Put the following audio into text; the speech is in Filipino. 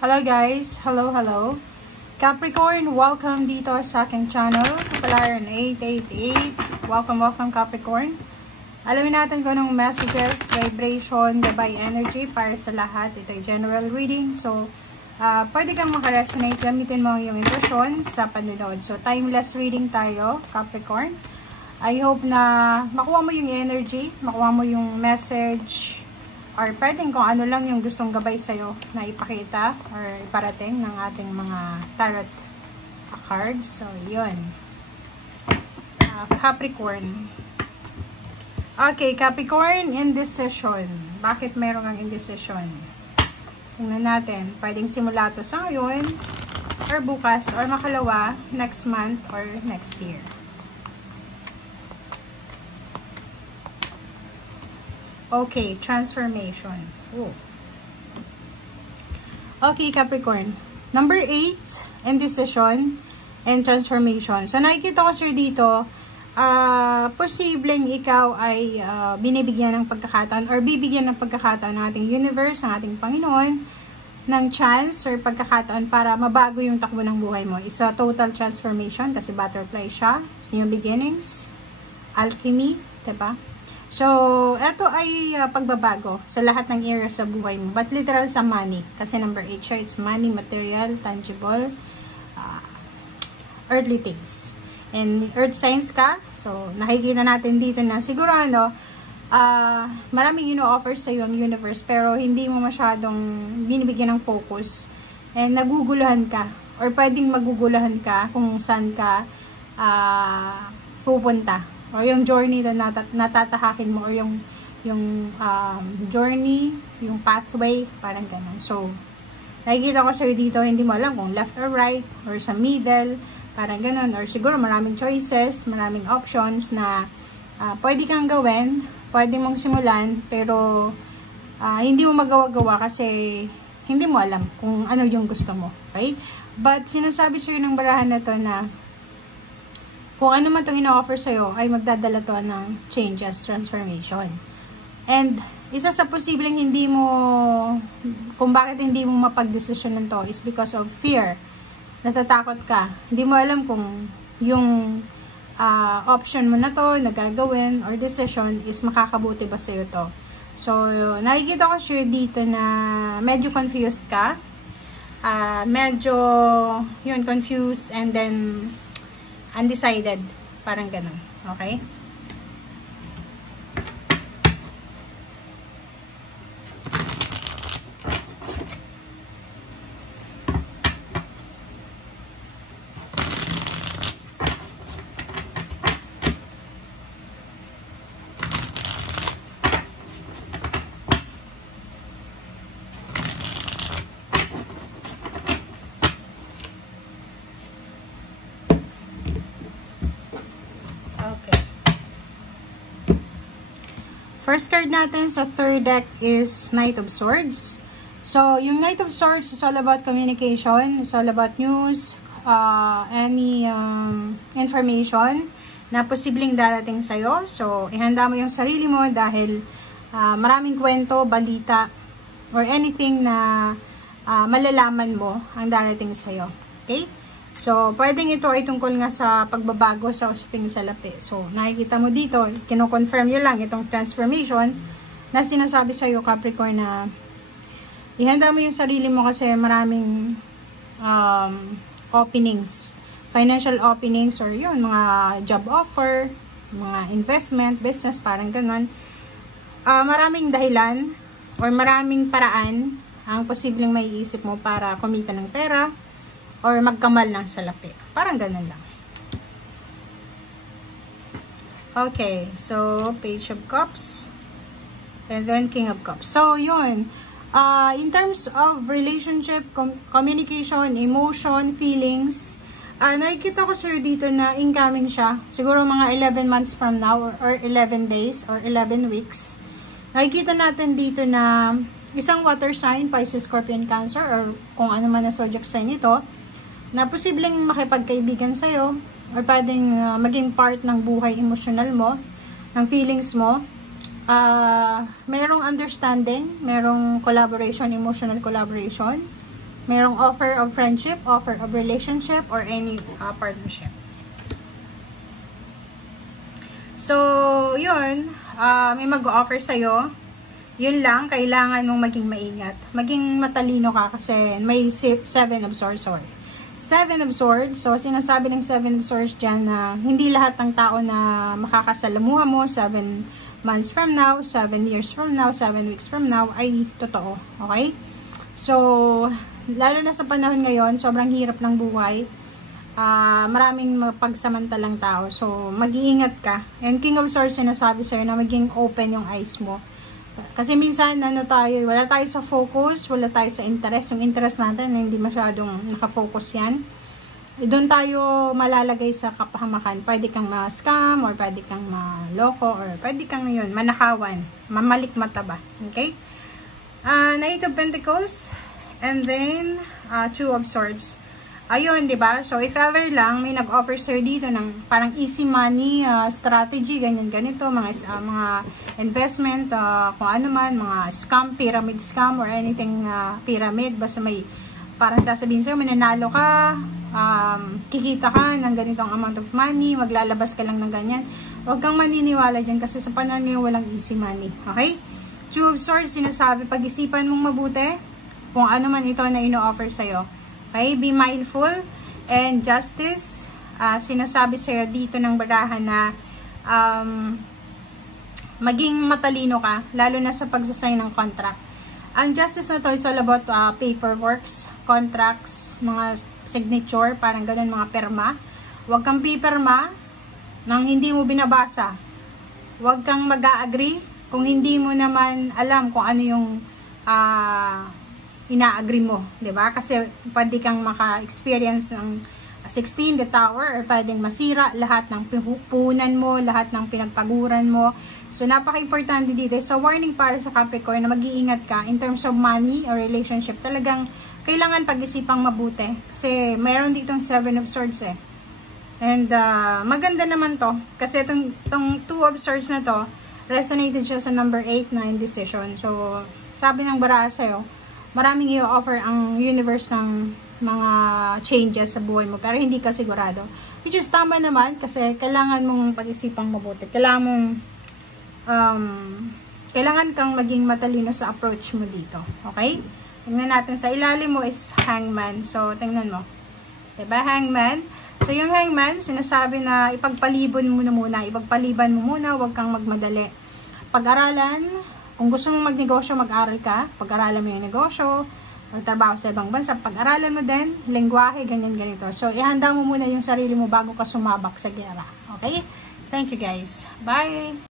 Hello guys! Hello! Capricorn, welcome dito sa aking channel. Kapalaran 888. Welcome Capricorn. Alamin natin kung anong messages, vibration, gabay energy para sa lahat. Ito ay general reading. So, pwede kang makaresonate. Gamitin mo yung intuition sa panunood. So, timeless reading tayo, Capricorn. I hope na makuha mo yung energy, makuha mo yung message, or pwedeng kung ano lang yung gustong gabay sa'yo na ipakita or iparating ng ating mga tarot cards. So, yun. Capricorn. Okay, Capricorn, indecision. Bakit meron ang indecision? Tingnan natin. Pwedeng simula to sa ngayon, or bukas, or makalawa, next month, or next year. Okay, transformation. Oh. Okay, Capricorn. Number 8, indecision and transformation. So, nakikita ko sir dito, posibleng ikaw ay binibigyan ng pagkakataon or bibigyan ng pagkakataon ng ating universe, ng ating Panginoon, ng chance or pagkakataon para mabago yung takbo ng buhay mo. Isa total transformation kasi butterfly siya. It's new beginnings. Alchemy, diba? So, ito ay pagbabago sa lahat ng area sa buhay mo. But literal sa money. Kasi number 8 siya, it's money, material, tangible, earthly things. And earth signs ka. So, nakikita natin dito na siguro maraming ino-offer sa iyo ang universe. Pero hindi mo masyadong binibigyan ng focus. And naguguluhan ka. Or pwedeng maguguluhan ka kung saan ka pupunta. O yung journey na natatahakin mo, or yung journey, yung pathway, parang ganun. So, nakikita ko sa'yo dito, hindi mo alam kung left or right, or sa middle, parang ganun. Or siguro maraming choices, maraming options na pwede kang gawin, pwede mong simulan, pero hindi mo magawa-gawa kasi hindi mo alam kung ano yung gusto mo. Okay? But, sinasabi sa'yo ng barahan na to na kung ano man itong ino-offer sa'yo, ay magdadala to ng changes, transformation. And, isa sa posibleng hindi mo, kung bakit hindi mo mapag-desisyonan to is because of fear. Natatakot ka. Hindi mo alam kung yung option mo na to, nagagawin, or decision is makakabuti ba sa'yo to. So, nakikita ko sure dito na medyo confused ka. Medyo, yun, confused, and then, undecided. Parang ganun. Okay? First card natin sa third deck is Knight of Swords. So, yung Knight of Swords is all about communication. It's all about news, any information na posibleng darating sa'yo. So, ihanda mo yung sarili mo dahil maraming kwento, balita, or anything na malalaman mo ang darating sa'yo. Okay? So, pwedeng ito ay tungkol nga sa pagbabago sa usaping salapi. So, nakikita mo dito, kino-confirm nyo lang itong transformation na sinasabi sa iyo, Capricorn, na ihanda mo yung sarili mo kasi maraming openings. Financial openings or yun, mga job offer, mga investment, business, parang ganun. Maraming dahilan or maraming paraan ang posibleng maiisip mo para kumita ng pera or magkamal ng salapi. Parang ganun lang. Okay. So, Page of Cups. And then, King of Cups. So, yun. In terms of relationship, communication, emotion, feelings, nakikita ko sir dito na incoming siya. Siguro mga 11 months from now or 11 days or 11 weeks. Nakikita natin dito na isang water sign, Pisces, Scorpion, Cancer, or kung ano man na zodiac sign ito, na posibleng makipagkaibigan sa'yo or pwedeng maging part ng buhay emotional mo, ng feelings mo. merong understanding, merong collaboration, emotional collaboration, Merong offer of friendship, offer of relationship, or any partnership. So, yun, may mag-offer sa'yo. Yun lang, kailangan mong maging maingat. Maging matalino ka kasi may 7 of Swords. Sorry. 7 of Swords. So, sinasabi ng 7 of Swords dyan na hindi lahat ng tao na makakasalamuha mo 7 months from now, 7 years from now, 7 weeks from now ay totoo. Okay? So, lalo na sa panahon ngayon, sobrang hirap ng buhay. Maraming pagsamantalang tao. So, mag-iingat ka. And King of Swords, sinasabi sa'yo na maging open yung eyes mo. Kasi minsan, wala tayo sa focus, wala tayo sa interest. Yung interest natin, hindi masyadong nakafocus yan. Doon tayo malalagay sa kapahamakan. Pwede kang ma-scam, or pwede kang maloko, or pwede kang manakawan, mamalikmata ba. Okay? Knight of Pentacles, and then, 2 of Swords. Ayun, di ba? So, if ever lang, may nag-offer sa'yo dito ng parang easy money strategy, ganito, mga investment, kung ano man, mga scam, pyramid scam, or anything pyramid, basta may parang sasabihin sa'yo, mananalo ka, kikita ka ng ganitong amount of money, maglalabas ka lang ng ganyan. Huwag kang maniniwala dyan kasi sa panahon ngayon walang easy money. Okay? 2 of Swords, sinasabi, pag-isipan mong mabuti, kung ano man ito na ino-offer sa'yo. Okay, be mindful. And Justice, sinasabi sa'yo dito ng barahan na maging matalino ka, lalo na sa pagsasign ng contract. Ang Justice na to is all about paperworks, contracts, mga signature, parang ganun, mga perma. Huwag kang pipirma nang hindi mo binabasa. Huwag kang mag-a-agree kung hindi mo naman alam kung ano yung ina-agree mo, 'di ba? Kasi pwede kang maka-experience ng 16, the Tower, or pwedeng masira lahat ng puhunan mo, lahat ng pinagpaguran mo. So, napaka-importante dito. So, warning para sa Capricorn na mag-iingat ka in terms of money or relationship. Talagang kailangan pag-isipang mabuti. Kasi mayroon ditong 7 of Swords eh. And maganda naman to. Kasi itong 2 of Swords na to, resonated siya sa number 8 na indecision. So, sabi ng baraha sa'yo, maraming i-offer ang universe ng mga changes sa buhay mo, pero hindi ka sigurado. Which is tama naman, kasi kailangan mong pag-isipang mabuti. Kailangan kang maging matalino sa approach mo dito. Okay? Tingnan natin, sa ilalim mo is Hangman. So, tingnan mo. Diba, Hangman? So, yung Hangman, sinasabi na ipagpaliban mo muna, huwag kang magmadali. Pag-aralan, kung gusto mong magnegosyo, mag-aral ka. Pag-aralan mo yung negosyo, magtrabaho sa ibang bansa, pag-aralan mo din, lengguwahe, ganyan-ganito. So, ihanda mo muna yung sarili mo bago ka sumabak sa gera. Okay? Thank you guys. Bye!